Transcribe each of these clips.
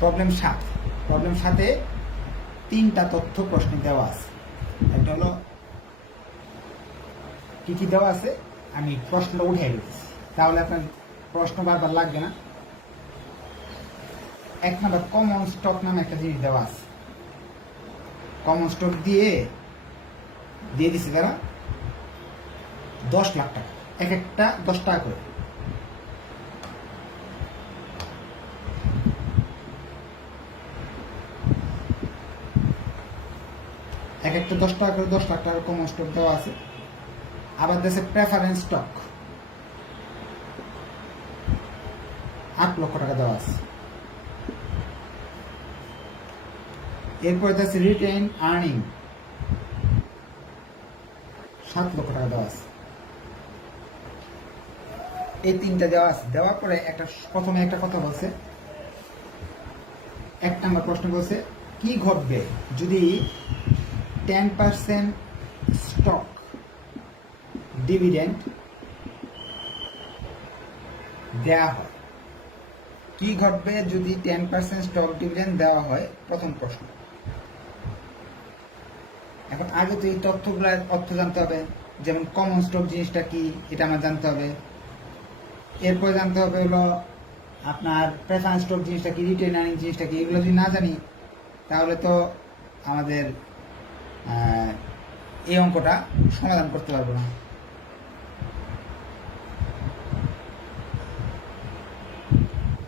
Problem 7 তিনটা তথ্য প্রশ্নে দেওয়া আছে। একটা হলো কি কি দেওয়া আছে, আমি প্রশ্নটা উঠে দিচ্ছি, তাহলে আপনার প্রশ্ন বারবার লাগবে না। 1 নম্বর কমন স্টক নামে একটা জিনিস দেওয়া আছে। কমন স্টক দিয়ে দিছে তারা 10 লাখ টাকা, এক একটা 10 টাকা করে। এক একটা 10 টাকা করে 10 লাখ টাকার কমন স্টক দেওয়া আছে। আবার দেশে প্রেফারেন্স স্টক 8 লক্ষ টাকা দেওয়া আছে। এরপরে দেশে রিটেইন আর্নিং 7 লক্ষ টাকা দেওয়া আছে। এই তিনটা দেওয়া আছে। দেওয়ার পরে প্রথমে একটা কথা বলছে, 1 নম্বর প্রশ্ন বলছে কি ঘটবে যদি 10% স্টক ডিভিডেন্ড দেওয়া হয়। কি ঘটবে যদি 10% স্টক ডিভিডেন্ড দেওয়া হয়, প্রথম প্রশ্ন। এখন আগে তো এই তথ্যগুলোর অর্থ জানতে হবে, যেমন কমন স্টক জিনিসটা কি এটা আমার জানতে হবে। এরপরে জানতে হবে হলো আপনার প্রেফারেন্স স্টক জিনিসটা কি, রিটেইন আর্নিং জিনিসটা কি। এগুলো যদি না জানি তাহলে তো আমাদের এই অঙ্কটা সমাধান করতে পারবো না।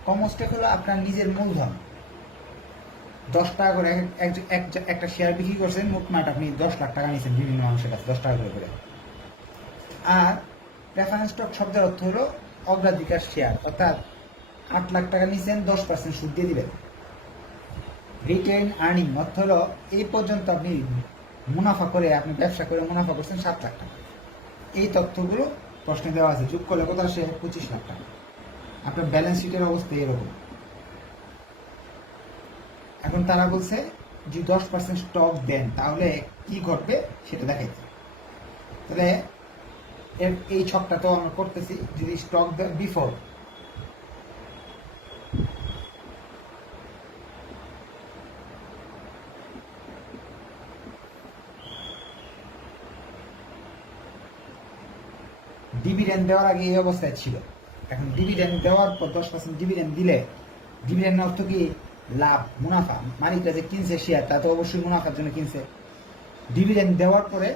কমন স্টক হলো আপনার নিজের মূলধন। 10 টাকা করে একটা শেয়ার বিক্রি করছেন, মোটমাট আপনি 10 লাখ টাকা নিয়েছেন বিভিন্ন মানুষের কাছে 10 টাকা করে। আর প্রেফারেন্স স্টক শব্দের অর্থ হলো অগ্রাধিকার শেয়ার, অর্থাৎ 8 লাখ টাকা নিয়েছেন, 10% সুদ দিয়ে দিবেন। রিটেইন আর্নিং অর্থ হলো এই পর্যন্ত আপনি আপনি ব্যবসা করে মুনাফা করছেন 7 লাখ টাকা। এই তথ্যগুলো প্রশ্নে দেওয়া আছে। যোগ করলে কত আসে? 25 লাখ টাকা। আপনার ব্যালেন্স শিটের অবস্থা এরকম। এখন তারা বলছে যে 10% স্টক দেন তাহলে কি ঘটবে সেটা দেখাইতে। তাহলে এই ছকটা তো আমরা করতেছি, যদি স্টক দেন বিফোর, ডিভিডেন্ড দেওয়ার আগে এই অবস্থায় ছিল। এখন ডিভিডেন্ড দেওয়ার পর 10% ডিভিডেন্ড দিলে, ডিভিডেন্ড অর্থ কি? লাভ, মুনাফা। মালিকরা যে কিনছে শেয়ার তা তো অবশ্যই মুনাফার জন্য কিনছে। ডিভিডেন্ড দেওয়ার পরে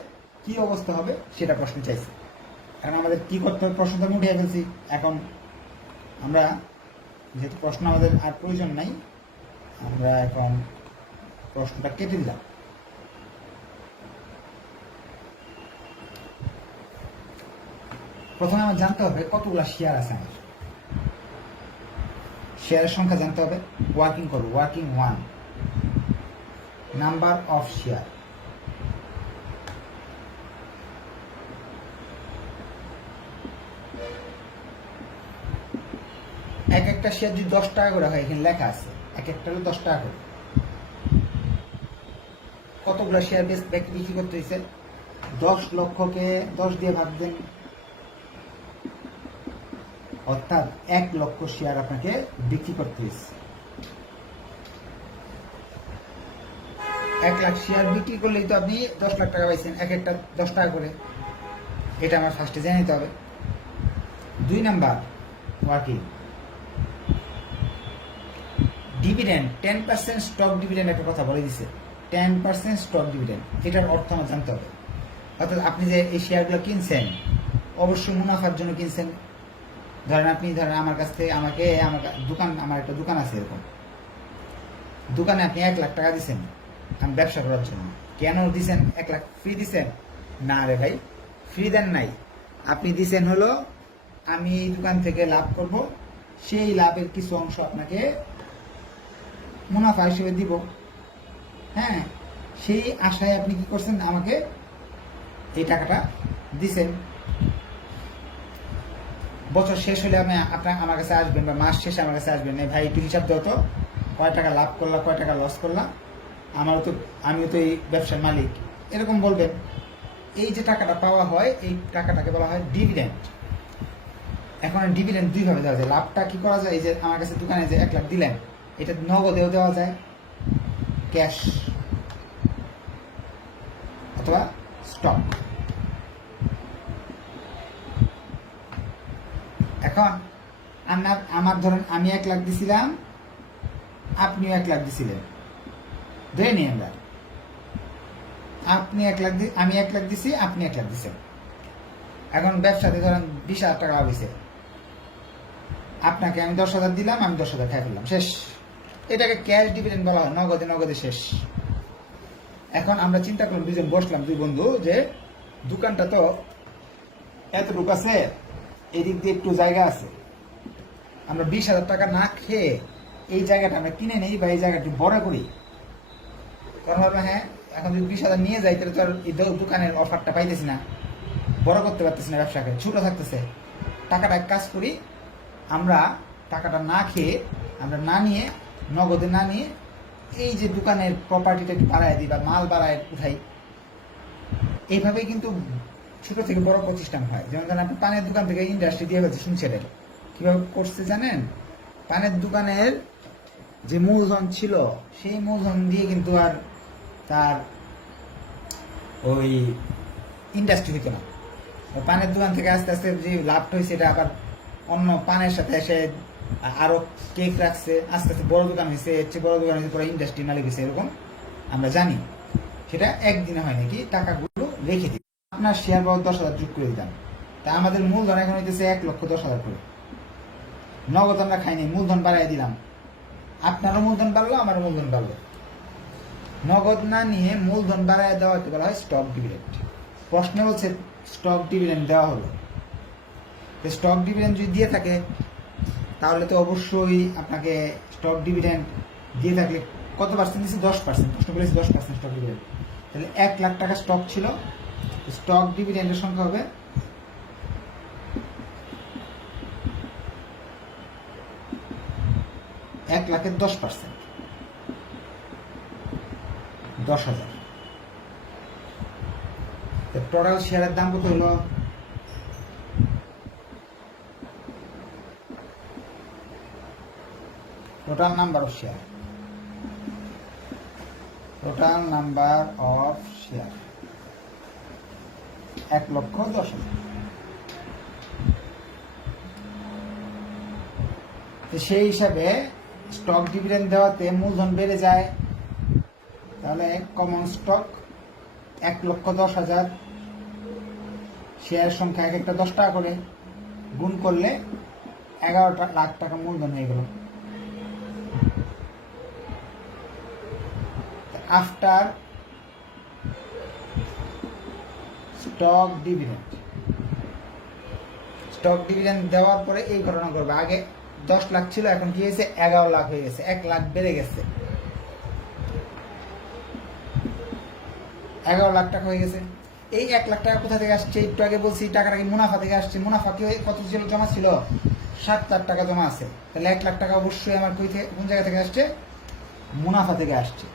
কি অবস্থা হবে সেটা প্রশ্ন চাইছে। এখন আমাদের কি করতে হবে? প্রশ্ন তো আমি উঠিয়ে ফেলছি। এখন আমরা যেহেতু প্রশ্ন আমাদের আর প্রয়োজন নাই, আমরা এখন প্রশ্নটা কেটে দিলাম। প্রথমে আমার জানতে হবে কতগুলা শেয়ার আছে আমার। শেয়ারের সংখ্যা জানতে হবে। ওয়ার্কিং করবো, ওয়ার্কিং 1, নাম্বার অফ শেয়ার। এক একটা শেয়ার যদি 10 টাকা করে হয়, এখানে লেখা আছে এক একটা 10 টাকা করে। কতগুলো শেয়ার বিক্রি করতে হয়েছে? 10 লক্ষকে 10 দিয়ে ভাগ দেন, অর্থাৎ 1 লক্ষ শেয়ার আপনাকে বিক্রি করতে হয়েছে। 1 লাখ শেয়ার বিক্রি করলেই তো আপনি 10 লাখ টাকা পাইছেন, এক একটা 10 টাকা করে। এটা আমার ফার্স্টে জেনে নিতে হবে। 2 number working dividend, 10% stock dividend একটা কথা বলে দিছে। 10% স্টক ডিভিডেন্ড, এটার অর্থ আমার জানতে হবে। অর্থাৎ আপনি যে এই শেয়ারগুলো কিনছেন অবশ্যই মুনাফার জন্য কিনছেন। ধরেন আমার কাছ থেকে আমার একটা দোকান আছে, এরকম দোকানে আপনি 1 লাখ টাকা দিচ্ছেন আমি ব্যবসা করার জন্য। কেন দিচ্ছেন? 1 লাখ ফ্রি দিচ্ছেন? না রে ভাই, ফ্রি দেন নাই। আপনি দিচ্ছেন হলো আমি এই দোকান থেকে লাভ করব, সেই লাভের কিছু অংশ আপনাকে মুনাফা হিসেবে দিব। হ্যাঁ, সেই আশায় আপনি কি করছেন? আমাকে এই টাকাটা দিচ্ছেন। বছর শেষ হলে আমার কাছে আসবেন, বা মাস শেষে আমার কাছে আসবেন, ভাই একটু হিসাব দাও তো, কয় টাকা লাভ করলাম, কয় টাকা লস করলাম, আমিও তো এই ব্যবসার মালিক, এরকম বলবেন। এই যে টাকাটা পাওয়া হয়, এই টাকাটাকে বলা হয় ডিভিডেন্ড। এখন ডিভিডেন্ড 2 ভাবে দেওয়া যায়। লাভটা কি করা যায়? এই যে আমার কাছে দোকানে যে 1 লাখ দিলেন, এটা নগদেও দেওয়া যায়, ক্যাশ অথবা স্টক। এখন আমার ধরেন আমি 1 লাখ দিছিলাম, আপনিও 1 লাখ দিছিলেন, ধরে নিই আমরা আপনি 1 লাখ আমি 1 লাখ দিছি, আপনি 1 লাখ দিছেন। এখন ব্যবসাতে ধরেন 20,000 টাকা হয়েছে, আপনাকে আমি 10,000 দিলাম, আমি 10,000 খাই ফেললাম, শেষ। এটাকে ক্যাশ ডিভিডেন্ড বলা হয়, নগদে নগদে শেষ। এখন আমরা চিন্তা করলাম, দুজন বসলাম, দুই বন্ধু, যে দোকানটা তো এতটুকু আছে, এদিক দিয়ে একটু জায়গা আছে, আমরা 20,000 টাকা না খেয়ে এই জায়গাটা আমরা কিনে নেই বা এই জায়গাটি বড় করি। কারণ হ্যাঁ, এখন যদি 20,000 নিয়ে যাই তাহলে তো আর এই দোকানের অফারটা পাইতেছি না, বড় করতে পারতেছি না, ব্যবসাকে ছোট থাকতেছে। টাকাটা এক কাজ করি, আমরা টাকাটা না খেয়ে, আমরা না নিয়ে, নগদে না নিয়ে, এই যে দোকানের প্রপার্টিটা একটু বাড়ায় দিই বা মাল বাড়ায় উঠাই। এইভাবেই কিন্তু ছোট থেকে বড় প্রতিষ্ঠান হয়। যেমন ধরেন আপনি পানের দোকান থেকে ইন্ডাস্ট্রি দিয়ে গেছে, শুনছিলেন কিভাবে করছে জানেন? পানের দোকানের যে মূলধন ছিল, সেই মূলধন দিয়ে কিন্তু আর তার ওই ইন্ডাস্ট্রি হইতো না। পানের দোকান থেকে আস্তে আস্তে যে লাভটা হয়েছে, এটা আবার অন্য পানের সাথে এসে আরো কেক রাখছে, আস্তে আস্তে বড় দোকান হয়েছে, এর চেয়ে বড় দোকান হয়েছে, পুরো ইন্ডাস্ট্রি মালিক হয়েছে, এরকম আমরা জানি। সেটা একদিনে হয় নাকি, টাকাগুলো রেখে দিই, আপনার শেয়ার বাবদ 10,000 যোগ করে দিতাম, তা আমাদের মূলধন এখন হইতেছে 1,10,000 করে। নগদ আমরা খাইনি, মূলধন বাড়াই দিলাম, আপনারও মূলধন বাড়লো, আমারও মূলধন বাড়লো। নগদ না নিয়ে মূলধন বাড়াই দেওয়াকে বলা হয় স্টক ডিভিডেন্ড। প্রশ্নে বলছে স্টক ডিভিডেন্ড দেওয়া হলো, স্টক ডিভিডেন্ড যদি দিয়ে থাকে তাহলে তো অবশ্যই আপনাকে স্টক ডিভিডেন্ড দিয়ে থাকলে কত পার্সেন্ট দিচ্ছে? 10%। প্রশ্ন বলেছে 10% স্টক ডিভিডেন্ড। তাহলে 1 লাখ টাকা স্টক ছিল, স্টক ডিভিডেন্ডের সংখ্যা হবে 1 লাখের 10%, 10,000। টোটাল শেয়ারের দাম কত হলো? Total number of share, total number of share 1,10,000। সেই হিসাবে স্টক ডিভিডেন্ড দেওয়াতে মূলধন বেড়ে যায়, তাহলে কমন স্টক 1,10,000, শেয়ার সংখ্যা এক একটা 10 টাকা করে, গুণ করলে 11 লাখ টাকা মূলধন হয়ে গেল। After stock dividend, stock dividend দেওয়ার পরে এই ঘটনা করবে, আগে 10 লাখ ছিল, এখন কি হয়েছে? 11 লাখ হয়ে গেছে, 1 লাখ বেড়ে গেছে, 11 লাখ টাকা হয়ে গেছে। এই 1 লাখ টাকা কোথা থেকে আসছে? একটু আগে বলছি টাকাটা কি মুনাফা থেকে আসছে। মুনাফা কি কত ছিল? জমা ছিল 7,000 টাকা জমা আছে, তাহলে 1 লাখ টাকা অবশ্যই আমার কোন জায়গা থেকে আসছে? মুনাফা থেকে আসছে।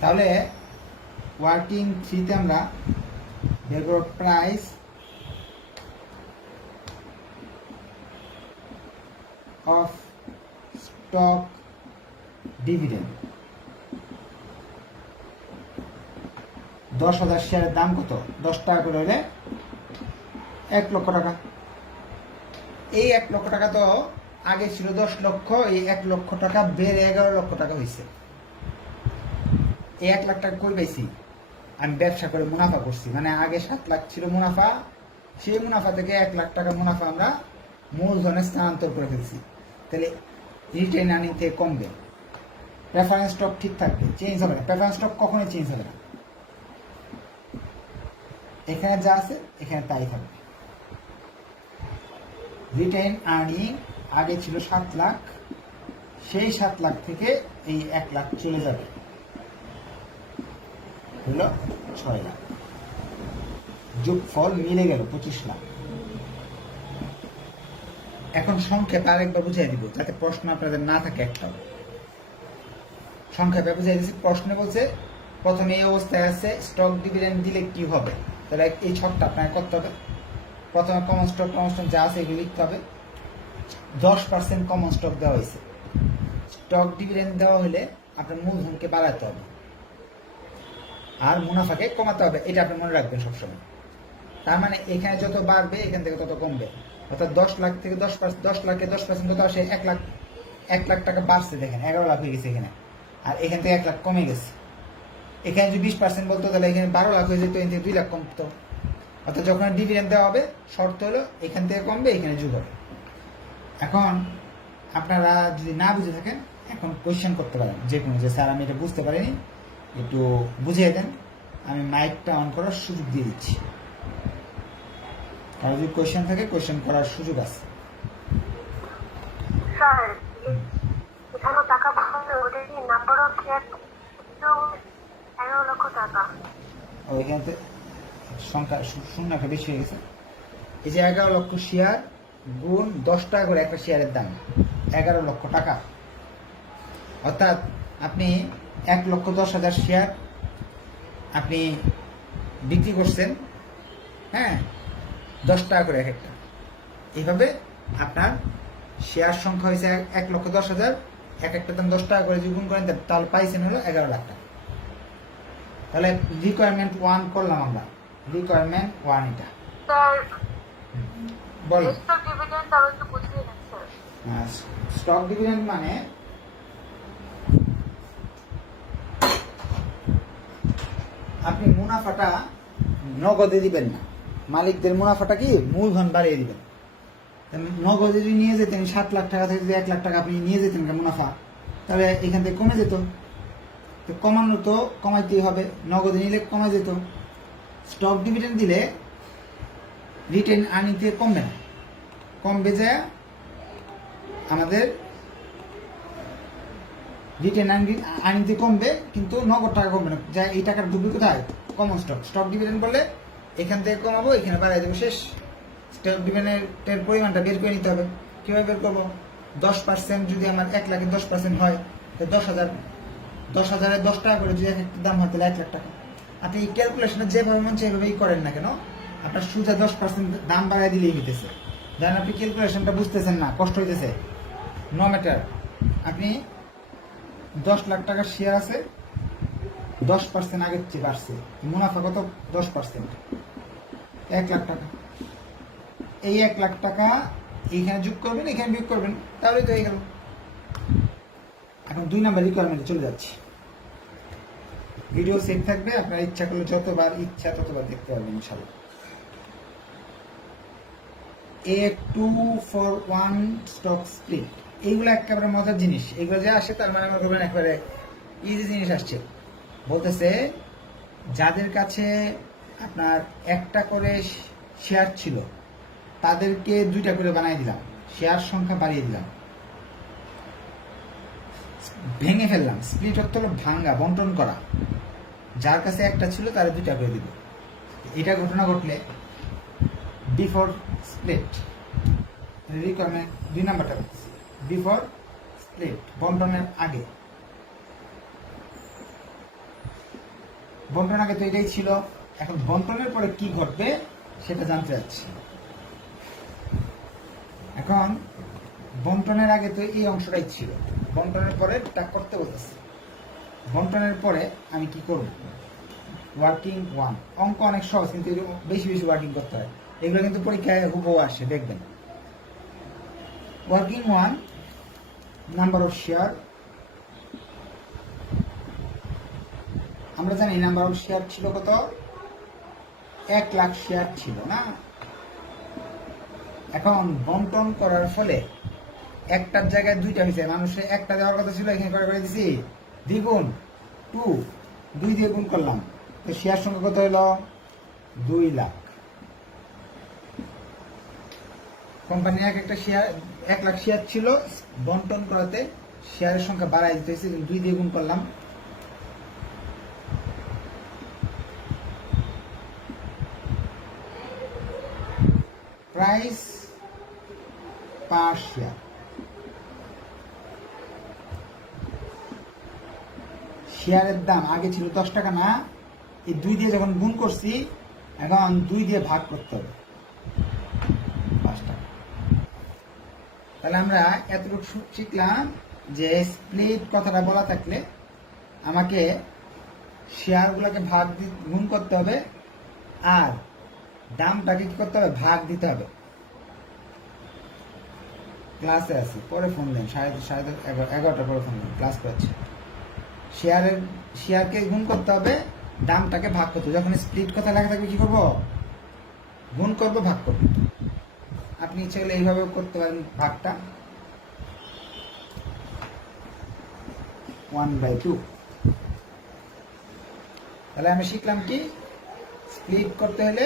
তাহলে ওয়ার্কিং 3 তে আমরা বের করব প্রাইস অফ স্টক ডিভিডেন্ড। 10,000 শেয়ারের দাম কত? 10 টাকা করে হলে 1 লক্ষ টাকা। এই 1 লক্ষ টাকা তো আগে ছিল 10 লক্ষ, এই 1 লক্ষ টাকা বেড়ে 11 লক্ষ টাকা হয়েছে। এই 1 লাখ টাকা কই পাইছি? আমি ব্যবসা করে মুনাফা করছি, মানে আগে 7 লাখ ছিল মুনাফা, সেই মুনাফা থেকে 1 লাখ টাকা মুনাফা আমরা মূলধনে স্থানান্তর করে ফেলছি। তাহলে রিটেন আর্নিং থেকে কমবে, প্রেফারেন্স স্টক ঠিক থাকবে, চেঞ্জ হবে না। প্রেফারেন্স স্টক কখনোই চেঞ্জ হবে না, এখানে যা আছে এখানে তাই থাকবে। রিটেন আর্নিং আগে ছিল 7 লাখ, সেই 7 লাখ থেকে এই 1 লাখ চলে যাবে, হলো 6 লাখ। যোগফল মিলে গেল 25 লাখ। এখন সংক্ষেপে আরেকবার বুঝিয়ে দিব যাতে প্রশ্ন আপনাদের না থাকে একটাও। সংক্ষেপে বুঝিয়ে দিচ্ছি। প্রশ্নে বলছে প্রথমে এই অবস্থায় আছে স্টক ডিভিডেন্ড দিলে কি হবে, তাহলে এই ছকটা আপনাকে করতে হবে। প্রথমে কমন স্টক যা আছে এগুলো লিখতে হবে। 10% কমন স্টক দেওয়া হয়েছে। স্টক ডিভিডেন্ড দেওয়া হলে আপনার মূলধনকে বাড়াতে হবে আর মুনাফাকে কমাতে হবে, এটা আপনি মনে রাখবেন সবসময়। তার মানে এখানে যত বাড়বে এখান থেকে তত কমবে, অর্থাৎ 10 লাখ থেকে 10 লাখে 10% কত আসে? 1 লাখ টাকা বাড়ছে, দেখেন 11 লাখ হয়ে গেছে এখানে, আর এখান থেকে 1 লাখ কমে গেছে। এখানে যদি 20% বলতো তাহলে এখানে 12 লাখ হয়ে যেত, এখান থেকে 2 লাখ কমতো। অর্থাৎ যখন ডিভিডেন্ড দেওয়া হবে শর্ত হলো এখান থেকে কমবে, এখানে যোগ হবে। এখন আপনারা যদি না বুঝে থাকেন এখন কোয়েশ্চেন করতে পারেন যে কোনো, যে স্যার আমি এটা বুঝতে পারিনি, একটু বুঝিয়ে দেন। আমি মাইকটা অন করার সুযোগ দিয়ে দিচ্ছি, কারো যদি কোয়েশ্চেন থাকে কোয়েশ্চেন করার সুযোগ আছে। স্যার এখানে টাকা পাঠানো ওদের কি নাম্বার অফ শেয়ার 11 লক্ষ টাকা। ওইখানে সংখ্যা শূন্য একটা বেশি হয়ে গেছে। এই যে 11 লক্ষ শেয়ার গুণ 10 টাকা করে একটা শেয়ারের দাম 11 লক্ষ টাকা। অর্থাৎ আপনি 1,10,000 শেয়ার আপনি বিক্রি করছেন, হ্যাঁ, 10 টাকা করে এক একটা। এইভাবে আপনার শেয়ার সংখ্যা হয়েছে 1,10,000, এক একটা দাম 10 টাকা করে যদি গুণ করেন তাহলে পাইছেন হলো 11 লাখ টাকা। তাহলে রিকোয়ারমেন্ট 1 করলাম আমরা, রিকোয়ারমেন্ট 1 এটা। স্যার বলো। স্টক ডিভিডেন্ড তাও একটু বুঝিয়ে দেন স্যার। স্টক ডিভিডেন্ড মানে আপনি মুনাফাটা নগদে দিবেন না, মালিকদের মুনাফাটা কি মূলধন বাড়িয়ে দিবেন। নগদে যদি নিয়ে যেতেন 7 লাখ টাকা থেকে যদি 1 লাখ টাকা আপনি নিয়ে যেতেন মুনাফা, তাহলে এখান থেকে কমে যেত। তো কমানো তো কমাইতেই হবে, নগদে নিলে কমে যেত। স্টক ডিভিডেন্ড দিলে রিটেন আর্নিং থেকে কমবে না, কমবে যায় আমাদের রিটেন আর্নিং থেকে কমবে, কিন্তু নগদ টাকা কমবে না। যা এই টাকার ঢুকবে কোথায়? Common stock. স্টক ডিভিডেন্ড বললে এখান থেকে কমাবো, এখানে বাড়াই দেবো, শেষ। স্টক ডিভিডেন্ডের পরিমাণটা বের করে নিতে হবে। কীভাবে বের করবো? 10% যদি আমার 1 লাখে 10% হয়, তো 10,000, 10,000-এ 10 টাকা করে যদি একটা দাম হয় তাহলে 1 লাখ টাকা। আপনি এই ক্যালকুলেশনে যেভাবে মন সেভাবেই করেন না কেন, আপনার সুজা 10% দাম বাড়াই দিলেই হইতেছে। যেন আপনি ক্যালকুলেশনটা বুঝতেছেন না, কষ্ট হইতেছে, নো ম্যাটার। আপনি 10 লাখ টাকার শেয়ার আছে, 10% আগের চেয়ে বাড়ছে, মুনাফা কত? 10%, 1 লাখ টাকা। এই 1 লাখ টাকা এইখানে যোগ করবেন, এখানে বিয়োগ করবেন, তাহলেই তো হয়ে গেল। এখন 2 নাম্বার রিকোয়ারমেন্টে চলে যাচ্ছি। ভিডিও সেভ থাকবে, আপনার ইচ্ছা করলে যতবার ইচ্ছা ততবার দেখতে পারবেন ইনশাআল্লাহ। A2-for-1 স্টক স্প্লিট, এইগুলো একেবারে মজার জিনিস। এগুলো যে আসে তার মানে করবেন একবারে ইজি জিনিস আসছে। বলতেছে যাদের কাছে আপনার একটা করে শেয়ার ছিল তাদেরকে 2টা করে বানিয়ে দিলাম, শেয়ার সংখ্যা বাড়িয়ে দিলাম, ভেঙে ফেললাম। স্প্লিট অর্থ হলো ভাঙ্গা, বন্টন করা। যার কাছে একটা ছিল তারা 2টা করে দিব। এটা ঘটনা ঘটলে বিফোর স্প্লিট, রিকোয়ারমেন্ট 2 নাম্বারটা করতেছি, বিফোর স্প্লিট, বন্টনের আগে। বন্টনের আগে তো এটাই ছিল, এখন বন্টনের পরে কি ঘটবে সেটা জানতে চাচ্ছি। এখন বন্টনের আগে তো এই অংশটাই ছিল, বন্টনের পরে টা করতে বলতেছি। বন্টনের পরে আমি কি করব? ওয়ার্কিং 1, অঙ্ক অনেক সহজ কিন্তু বেশি বেশি ওয়ার্কিং করতে হয়, এগুলো কিন্তু পরীক্ষায় হুবহু আসে, দেখবেন। Working 1, number of share. আমরা জানি নাম্বার অফ শেয়ার ছিল কত? 1 লাখ শেয়ার ছিল না? এখন বন্টন করার ফলে একটার জায়গায় 2টা হয়েছে, মানুষের একটা দেওয়ার কথা ছিল, এখানে করে দিছি দ্বিগুণ 2, 2 দিয়ে গুণ করলাম, তো শেয়ার সংখ্যা কত হলো? 2 লাখ। কোম্পানির একটা শেয়ার 1 লাখ শেয়ার ছিল, বন্টন করাতে শেয়ারের সংখ্যা বাড়াই দিতে হয়েছে, 2 দিয়ে গুণ করলাম। প্রাইস পার শেয়ার, শেয়ারের দাম আগে ছিল 10 টাকা না, এই 2 দিয়ে যখন গুণ করছি এখন 2 দিয়ে ভাগ করতে হবে, 5 টাকা। তাহলে আমরা এতটুকু শিখলাম যে স্প্লিট কথাটা বলা থাকলে আমাকে শেয়ারগুলোকে গুণ করতে হবে আর দামটাকে কি করতে হবে, ভাগ দিতে হবে। ক্লাসে আছি, পরে ফোন দেন, 11:30 পরে ফোন দেন, ক্লাস করছি। শেয়ারকে গুণ করতে হবে, দামটাকে ভাগ করতে হবে। যখন স্প্লিট কথা লেখা থাকবে কি করবো, গুণ করবো, ভাগ করবো। আপনি ইচ্ছে করলে এইভাবেও করতে পারেন ভাগটা, 1/2। তাহলে আমি শিখলাম কি, স্প্লিট করতে হলে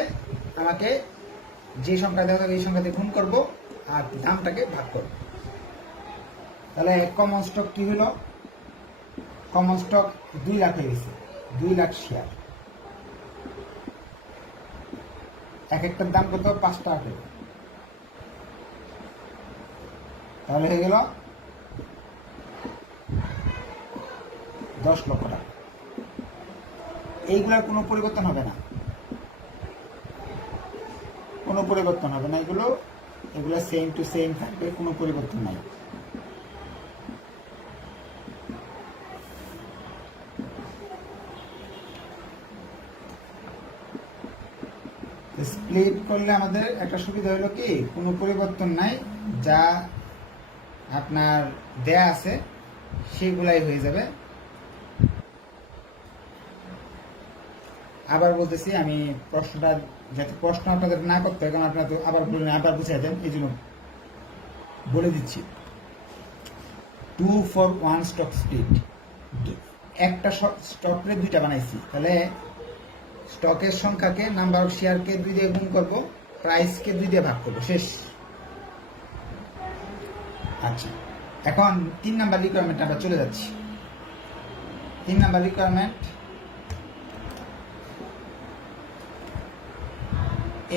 আমাকে যে সংখ্যা দেওয়া থাকবে এই সংখ্যাতে গুণ করব আর দামটাকে ভাগ করব। তাহলে কমন স্টক কি হলো, কমন স্টক 2 লাখ হয়ে গেছে, 2 লাখ শেয়ার। এক একটার দাম কত, 5 টাকা করে। তাহলে হয়ে গেল 10 লক্ষ টাকা। এইগুলার কোনো পরিবর্তন হবে না, কোনো পরিবর্তন হবে না। এগুলো সেম টু সেম থাকবে, কোনো পরিবর্তন নাই। স্প্লিট করলে আমাদের একটা সুবিধা হলো কি, কোনো পরিবর্তন নাই, যা আপনার দেয়া আছে সেগুলাই হয়ে যাবে। আবার বলতেছি, আমি প্রশ্নটা যাতে প্রশ্ন আপনাদের না করতে হয়, কারণ আপনারা তো আবার বললেন, আবার বুঝাই দেন, এই জন্য বলে দিচ্ছি। 2 for 1 স্টক স্প্লিট, একটা স্টকে 2টা বানাইছি। তাহলে স্টকের সংখ্যাকে, নাম্বার অফ শেয়ারকে 2 দিয়ে গুণ করব, প্রাইসকে 2 দিয়ে ভাগ করব, শেষ। আচ্ছা, এখন 3 নাম্বার রিকোয়ারমেন্ট আমরা চলে যাচ্ছি। 3 number requirement,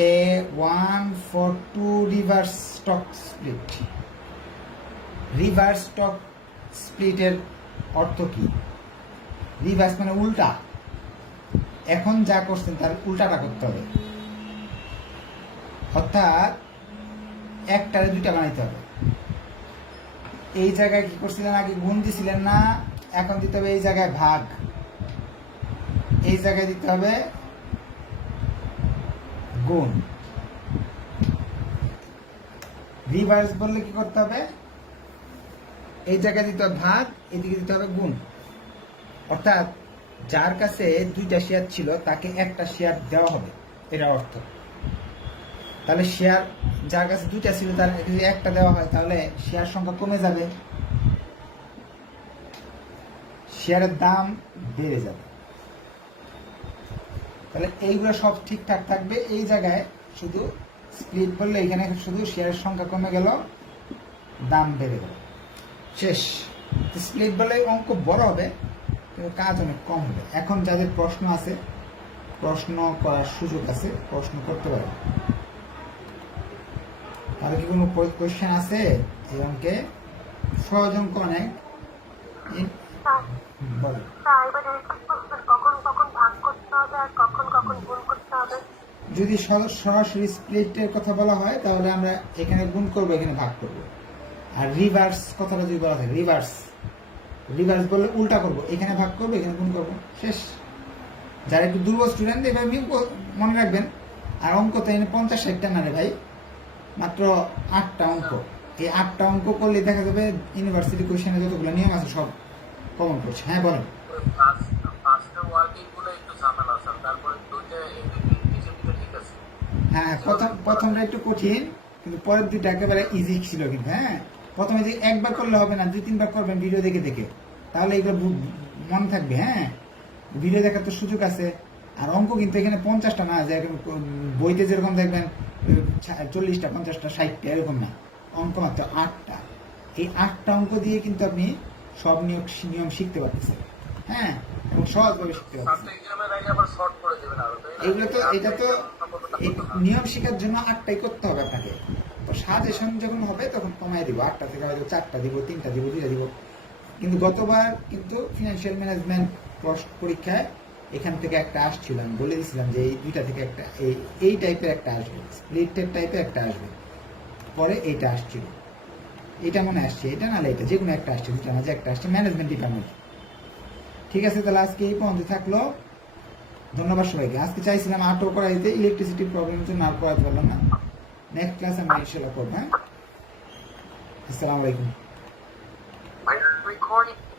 a 1 for 2 reverse stock split. Reverse stock স্প্লিটের অর্থ কি? রিভার্স মানে উল্টা। এখন যা করছেন তার উল্টাটা করতে হবে, অর্থাৎ একটারে 2টা বানাইতে হবে। এই জায়গায় কি করছিলেন, আগে গুণ দিছিলেন না, এখন দিতে হবে এই জায়গায় ভাগ, এই জায়গায় দিতে হবে গুণ। রিভার্স বললে কি করতে হবে, এই জায়গায় দিতে হবে ভাগ, এদিকে দিতে হবে গুণ। অর্থাৎ যার কাছে 2টা শেয়ার ছিল তাকে একটা শেয়ার দেওয়া হবে, এটা অর্থ। তাহলে শেয়ার যার কাছে 2টা ছিল তার যদি একটা দেওয়া হয়, তাহলে শেয়ার সংখ্যা কমে যাবে, শেয়ারের দাম বেড়ে যাবে। তাহলে এইগুলো সব ঠিকঠাক থাকবে। এই জায়গায় শুধু স্প্লিট করলে এখানে শুধু শেয়ারের সংখ্যা কমে গেল, দাম বেড়ে গেল, শেষ। স্প্লিট বলে অঙ্ক বড় হবে কিন্তু কাজ অনেক কম হবে। এখন যাদের প্রশ্ন আছে, প্রশ্ন করার সুযোগ আছে, প্রশ্ন করতে পারে। আর কি কোনো কোয়েশ্চেন আছে এই অঙ্কে? সহজ অঙ্ক অনেক। বলেন। কখন কখন ভাগ করতে হবে আর কখন কখন গুণ করতে হবে? যদি সরাসরি স্প্লিটের কথা বলা হয় তাহলে আমরা এখানে গুণ করব, এখানে ভাগ করব। আর রিভার্স কথাটা যদি বলা থাকে, রিভার্স বললে উল্টা করব, এখানে ভাগ করব, এখানে গুণ করব, শেষ। যারা একটু দুর্বল স্টুডেন্ট এভাবে মনে রাখবেন। আর অঙ্ক তো এনে 50-60টা না রে ভাই, মাত্র 8টা অঙ্ক। এই 8টা অঙ্ক করলে দেখা যাবে ইউনিভার্সিটি কোয়েশ্চেনে যতগুলো নিয়ম আছে সব কমন করছে। হ্যাঁ বলেন। হ্যাঁ, প্রথমটা একটু কঠিন, কিন্তু পরের 2টা একেবারে ইজি ছিল। কিন্তু হ্যাঁ, প্রথমে যে একবার করলে হবে না, 2-3বার করবেন ভিডিও দেখে দেখে, তাহলে এগুলো মনে থাকবে। হ্যাঁ, ভিডিও দেখার তো সুযোগ আছে। আর অঙ্ক কিন্তু এখানে 50টা না, যে বইতে যেরকম দেখবেন 40টা, 50টা, 60টা, এরকম না। অঙ্ক মাত্র 8টা। এই 8টা অঙ্ক দিয়ে কিন্তু আপনি সব নিয়ম শিখতে পারতেছেন। হ্যাঁ, এবং সহজভাবে শিখতে পারতেছেন। এগুলো তো, এটা তো নিয়ম শেখার জন্য 8টাই করতে হবে আপনাকে। তো সাজেশন যখন হবে তখন কমাই দিব, 8টা থেকে হয়তো 4টা দিব, 3টা দিব, 2টা দিব। কিন্তু গতবার কিন্তু ফিনান্সিয়াল ম্যানেজমেন্ট পরীক্ষায় এখান থেকে একটা আসছিল, আমি বলে দিয়েছিলাম যে এই 2টা থেকে একটা, এই টাইপের একটা আসবে, স্প্লিটের টাইপের একটা আসবে, পরে এইটা আসছিল। এটা মনে আসছে, এটা নাহলে এটা, যে কোনো একটা আসছে, দুটার মাঝে একটা আসছে, ম্যানেজমেন্ট ডিপার্টমেন্ট। ঠিক আছে, তাহলে আজকে এই পর্যন্ত থাকলো। ধন্যবাদ সবাইকে। আজকে চাইছিলাম আর্টও করাইতে, ইলেকট্রিসিটি প্রবলেমের জন্য আর করাতে পারলাম না। নেক্সট ক্লাস আমরা ইনশাল্লাহ করবো। হ্যাঁ, আসসালামু আলাইকুম। Recording.